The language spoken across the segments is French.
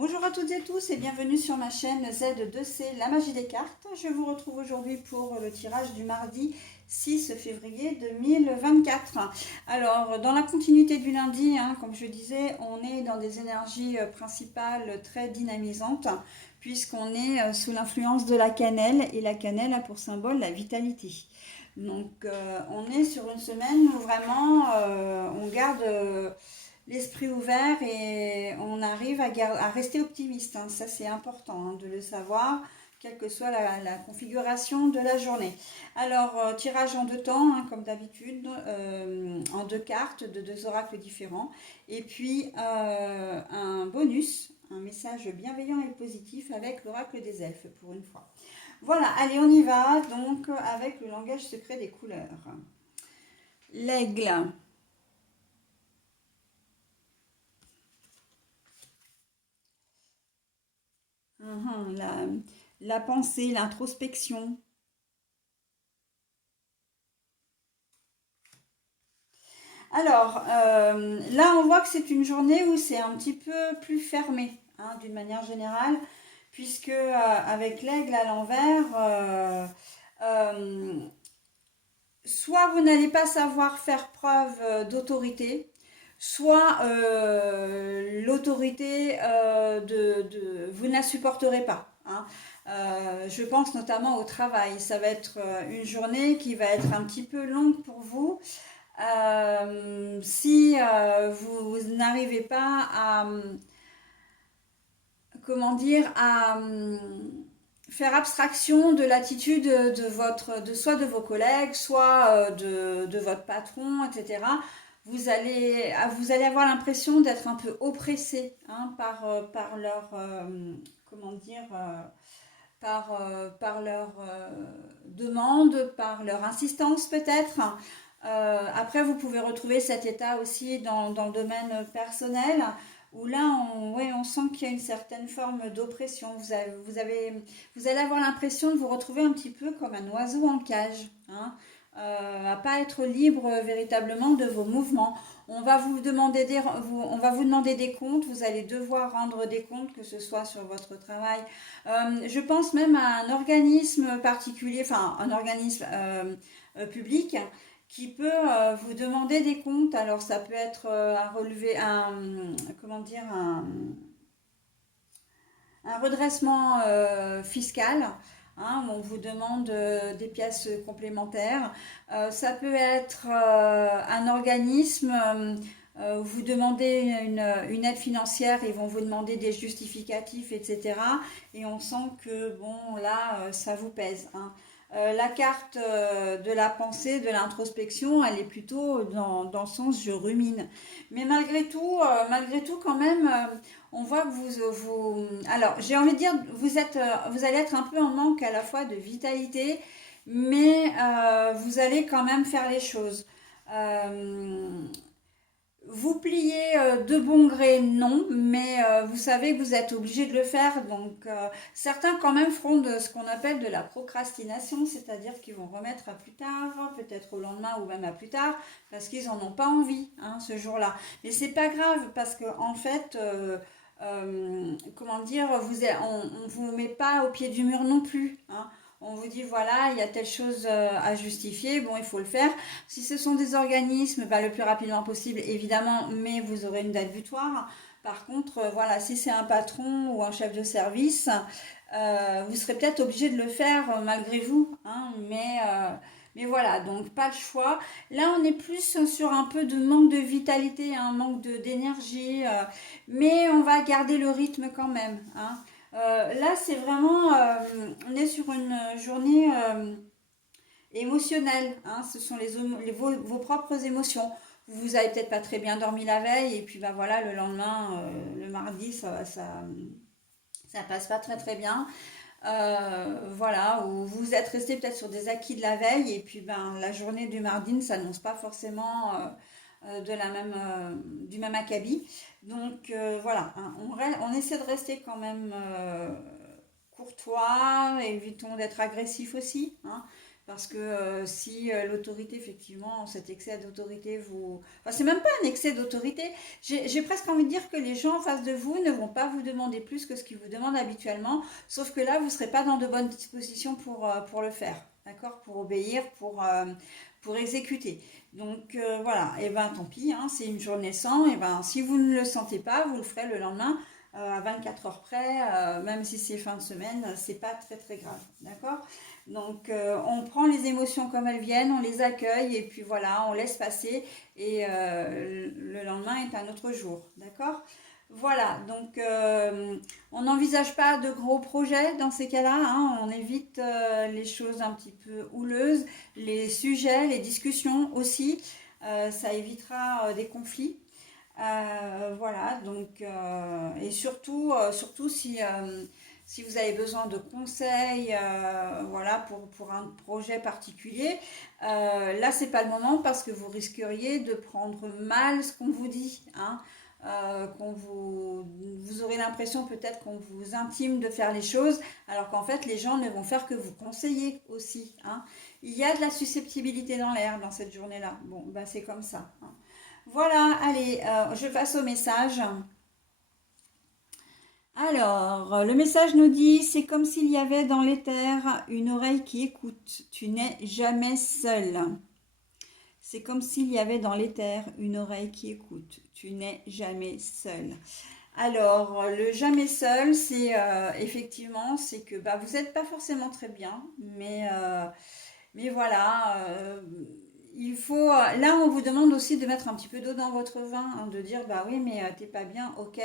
Bonjour à toutes et tous et bienvenue sur ma chaîne Z2C, la magie des cartes. Je vous retrouve aujourd'hui pour le tirage du mardi 6 février 2024. Alors, dans la continuité du lundi, comme je disais, on est dans des énergies principales très dynamisantes puisqu'on est sous l'influence de la cannelle et la cannelle a pour symbole la vitalité. Donc, on est sur une semaine où vraiment on garde l'esprit ouvert et on arrive à rester optimiste. Ça, c'est important de le savoir, quelle que soit la configuration de la journée. Alors, tirage en deux temps, comme d'habitude, en deux cartes de deux oracles différents. Et puis, un bonus, un message bienveillant et positif avec l'oracle des elfes, pour une fois. Voilà, allez, on y va, donc, avec le langage secret des couleurs. L'aigle. La, la pensée, l'introspection. Alors, là, on voit que c'est une journée où c'est un petit peu plus fermé, d'une manière générale, puisque avec l'aigle à l'envers, soit vous n'allez pas savoir faire preuve d'autorité, soit l'autorité vous ne la supporterez pas. Je pense notamment au travail. Ça va être une journée qui va être un petit peu longue pour vous. Si vous n'arrivez pas à, comment dire, à faire abstraction de l'attitude de soit de vos collègues, soit de votre patron, etc. Vous allez avoir l'impression d'être un peu oppressé par leur, comment dire, par leur demande, par leur insistance peut-être. Après, vous pouvez retrouver cet état aussi dans le domaine personnel, où là, ouais, on sent qu'il y a une certaine forme d'oppression. Vous allez avoir l'impression de vous retrouver un petit peu comme un oiseau en cage, à pas être libre véritablement de vos mouvements. On va vous demander des comptes, vous allez devoir rendre des comptes, que ce soit sur votre travail. Je pense même à un organisme particulier, enfin un organisme public qui peut vous demander des comptes. Alors ça peut être un relevé, comment dire, un redressement fiscal. Où on vous demande des pièces complémentaires. Ça peut être un organisme vous demandez une aide financière, ils vont vous demander des justificatifs, etc. Et on sent que, bon, là, ça vous pèse. La carte de la pensée, de l'introspection, elle est plutôt dans le sens je rumine. Mais malgré tout quand même, on voit que alors j'ai envie de dire, vous allez être un peu en manque à la fois de vitalité, mais vous allez quand même faire les choses. Euh, Vous pliez de bon gré, non, mais vous savez que vous êtes obligé de le faire. Donc, certains quand même feront de ce qu'on appelle de la procrastination, c'est-à-dire qu'ils vont remettre à plus tard, peut-être au lendemain ou même à plus tard, parce qu'ils n'en ont pas envie ce jour-là. Mais c'est pas grave, parce que en fait, comment dire, on vous met pas au pied du mur non plus. On vous dit voilà, il y a telle chose à justifier, bon, il faut le faire. Si ce sont des organismes, le plus rapidement possible, évidemment, mais vous aurez une date butoir. Par contre, voilà, si c'est un patron ou un chef de service, vous serez peut-être obligé de le faire malgré vous, mais voilà, donc pas le choix. Là, on est plus sur un peu de manque de vitalité, un manque d'énergie, mais on va garder le rythme quand même. Là, c'est vraiment, on est sur une journée émotionnelle. Ce sont vos propres émotions. Vous avez peut-être pas très bien dormi la veille et puis bah voilà, le lendemain, le mardi, ça passe pas très très bien. Voilà, ou vous êtes resté peut-être sur des acquis de la veille et puis ben la journée du mardi ne s'annonce pas forcément du même acabit. Donc voilà, on essaie de rester quand même courtois, évitons d'être agressif aussi, Parce que si l'autorité, effectivement, cet excès d'autorité, vous... Enfin, c'est même pas un excès d'autorité. J'ai presque envie de dire que les gens en face de vous ne vont pas vous demander plus que ce qu'ils vous demandent habituellement. Sauf que là, vous ne serez pas dans de bonnes dispositions pour le faire. D'accord? Pour obéir, pour exécuter. Donc voilà, et ben tant pis, hein, c'est une journée sans, et ben si vous ne le sentez pas, vous le ferez le lendemain à 24 heures près, même si c'est fin de semaine, c'est pas très très grave, d'accord? Donc on prend les émotions comme elles viennent, on les accueille et puis voilà, on laisse passer et le lendemain est un autre jour, d'accord? Voilà, donc on n'envisage pas de gros projets dans ces cas-là, hein, on évite les choses un petit peu houleuses, les sujets, les discussions aussi, ça évitera des conflits. Voilà, donc, et surtout, surtout si vous avez besoin de conseils, voilà, pour un projet particulier, là, c'est pas le moment parce que vous risqueriez de prendre mal ce qu'on vous dit, hein. Vous aurez l'impression peut-être qu'on vous intime de faire les choses, alors qu'en fait, les gens ne vont faire que vous conseiller aussi, hein. Il y a de la susceptibilité dans l'air dans cette journée-là. Bon, bah, c'est comme ça, hein. Voilà, allez, je passe au message. Alors, le message nous dit, c'est comme s'il y avait dans l'éther une oreille qui écoute. Tu n'es jamais seul. C'est comme s'il y avait dans l'éther une oreille qui écoute. Tu n'es jamais seul. Alors, le jamais seul, c'est effectivement, c'est que bah, vous n'êtes pas forcément très bien, mais voilà, il faut. Là, on vous demande aussi de mettre un petit peu d'eau dans votre vin, hein, de dire bah oui, mais t'es pas bien, ok.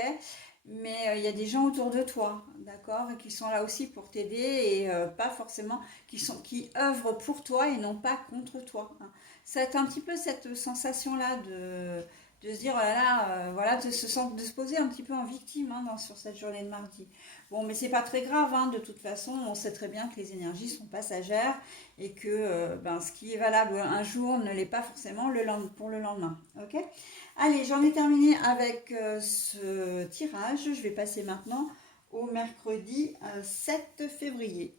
Mais il y a des gens autour de toi, d'accord, et qui sont là aussi pour t'aider et pas forcément qui œuvrent pour toi et non pas contre toi, hein. C'est un petit peu cette sensation-là de se dire oh là là, voilà, de se poser un petit peu en victime, hein, sur cette journée de mardi. Bon, mais c'est pas très grave, hein, de toute façon, on sait très bien que les énergies sont passagères et que ben, ce qui est valable un jour ne l'est pas forcément pour le lendemain. Ok? Allez, j'en ai terminé avec ce tirage. Je vais passer maintenant au mercredi 7 février.